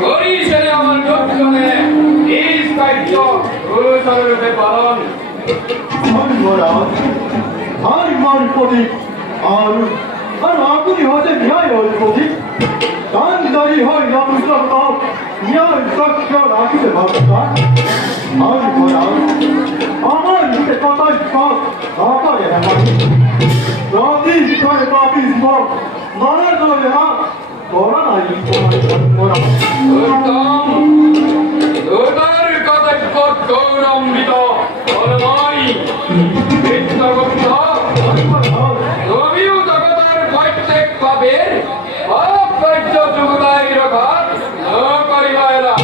Kori ছেলে আমার লোকজনে নিজ দায়িত্ব গুরুতররূপে পালন আর আপনি হচ্ছেন ন্যায়ের প্রতীক দানদারি হয় নমস্কার ন্যায় সাক্ষ্য রাখিতে ভগবান আর মহারাজ আমার মুখে কথাই সব আকারে রাতি করে পাপি সব মারা করে না করা নাই তোদের কথা কত গৌরম্বিত ফলময় তুমিও জগতের প্রত্যেক পাপের অপ্রাজ্য যুগদায় রঘাত করিবায়রা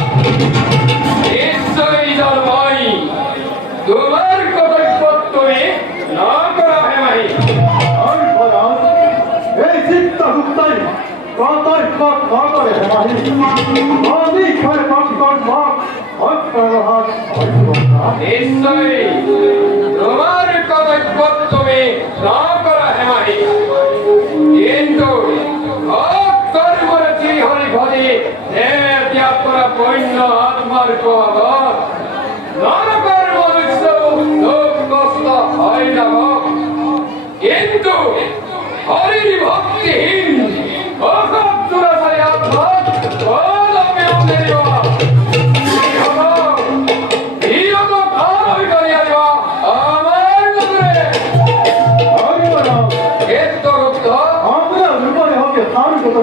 নিশ্চয়ই জন্মই তোমার কর্তব্য তুমি না করা হেমাই এই চিত্ত গুপ্তাই কতই পথ না করে হেমাহি আমি করে পাপি কর্ম নিশ্চয়ই তোমার কর্তব্য তুমি না করা হেমাই কিন্তু কর্মরে হরি ঘরে ত্যাগ করা পৈন্য আত্মার কবর নরকের মনুষ্য দুঃখ কষ্ট হয় না কিন্তু হরির ভক্তিহীন অকপ্তুরাচারী আত্মা কলমে দেওয়া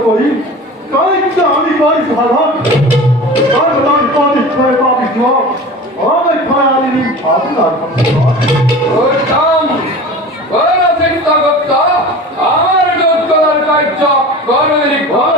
করি কাইটা আমি করি সাধন সর্বদান পাপি করে পাপি জব অনেক ভয়ালি আপনার উত্তম বড় চিন্তা করত আমার লোক করার কার্য গণের ঘর